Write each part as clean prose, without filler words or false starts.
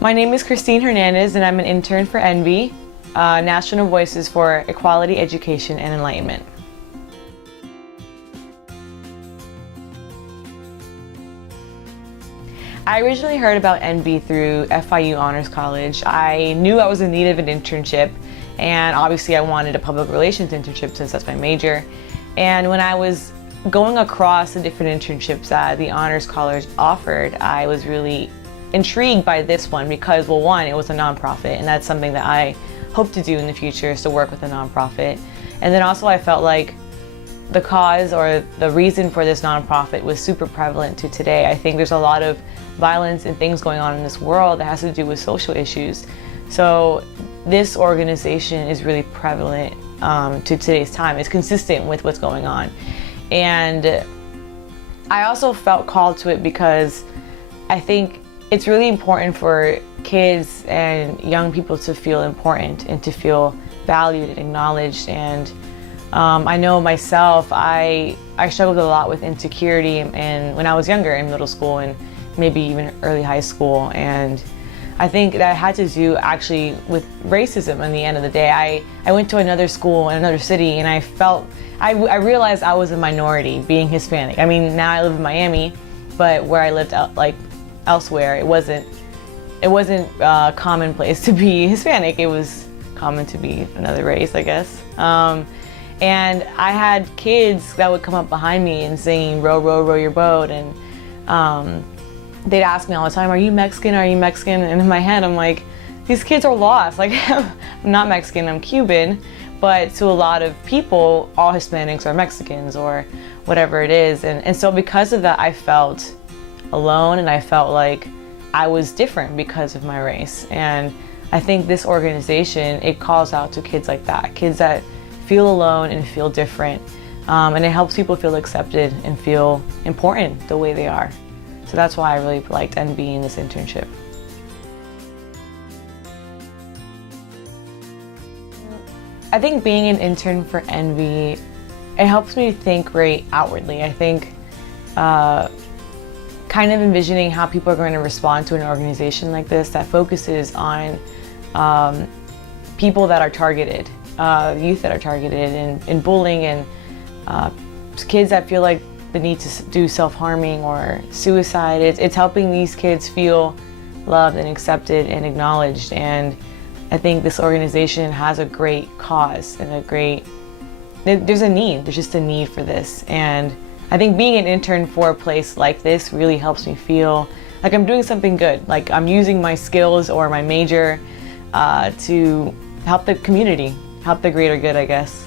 My name is Kristine Hernandez, and I'm an intern for NVEEE, National Voices for Equality, Education, and Enlightenment. I originally heard about NVEEE through FIU Honors College. I knew I was in need of an internship, and obviously I wanted a public relations internship since that's my major. And when I was going across the different internships that the Honors College offered, I was really intrigued by this one because, well, one, it was a nonprofit, and that's something that I hope to do in the future, is to work with a nonprofit. And then also I felt like the cause or the reason for this nonprofit was super prevalent to today. I think there's a lot of violence and things going on in this world that has to do with social issues. So this organization is really prevalent to today's time. It's consistent with what's going on. And I also felt called to it because I think it's really important for kids and young people to feel important and to feel valued and acknowledged. And I know myself, I struggled a lot with insecurity and when I was younger in middle school and maybe even early high school. And I think that had to do actually with racism in the end of the day. I went to another school in another city and I realized I was a minority being Hispanic. I mean, now I live in Miami, but where I lived elsewhere, it wasn't commonplace to be Hispanic. It was common to be another race, I guess. And I had kids that would come up behind me and singing "Row, row, row your boat," and they'd ask me all the time, "Are you Mexican? Are you Mexican?" And in my head, I'm like, these kids are lost. Like, I'm not Mexican, I'm Cuban. But to a lot of people, all Hispanics are Mexicans or whatever it is. And so because of that, I felt alone and I felt like I was different because of my race. And I think this organization, it calls out to kids like that, kids that feel alone and feel different. And it helps people feel accepted and feel important the way they are. So that's why I really liked NVEEE in this internship. I think being an intern for NVEEE, it helps me think very outwardly. I think kind of envisioning how people are going to respond to an organization like this that focuses on people that are targeted, youth that are targeted in bullying and kids that feel like the need to do self-harming or suicide. It's helping these kids feel loved and accepted and acknowledged. And I think this organization has a great cause and there's a need, there's just a need for this. And I think being an intern for a place like this really helps me feel like I'm doing something good, like I'm using my skills or my major to help the community, help the greater good, I guess.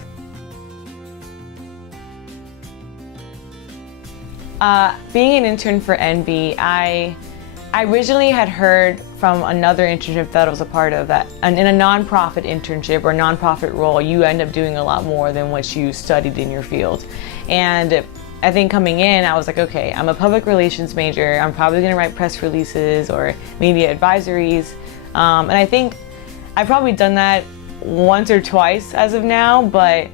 Being an intern for NVEEE, I originally had heard from another internship that I was a part of that in a nonprofit internship or nonprofit role, you end up doing a lot more than what you studied in your field. And I think coming in, I was like, okay, I'm a public relations major. I'm probably gonna write press releases or media advisories. And I think I've probably done that once or twice as of now, but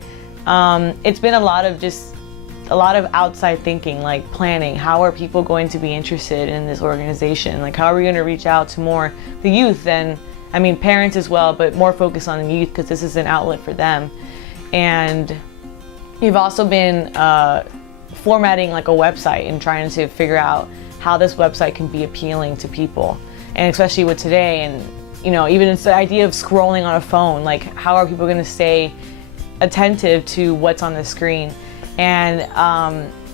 it's been a lot of outside thinking, like planning. How are people going to be interested in this organization? Like, how are we going to reach out to more the youth and, I mean, parents as well, but more focus on the youth because this is an outlet for them. And we've also been formatting like a website and trying to figure out how this website can be appealing to people. And especially with today, and you know, even it's the idea of scrolling on a phone, like how are people going to stay attentive to what's on the screen? And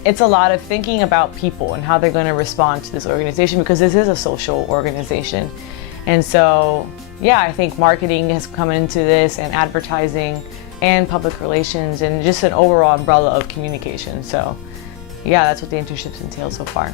it's a lot of thinking about people and how they're going to respond to this organization because this is a social organization. And so, yeah, I think marketing has come into this and advertising and public relations and just an overall umbrella of communication. So, yeah, that's what the internships entail so far.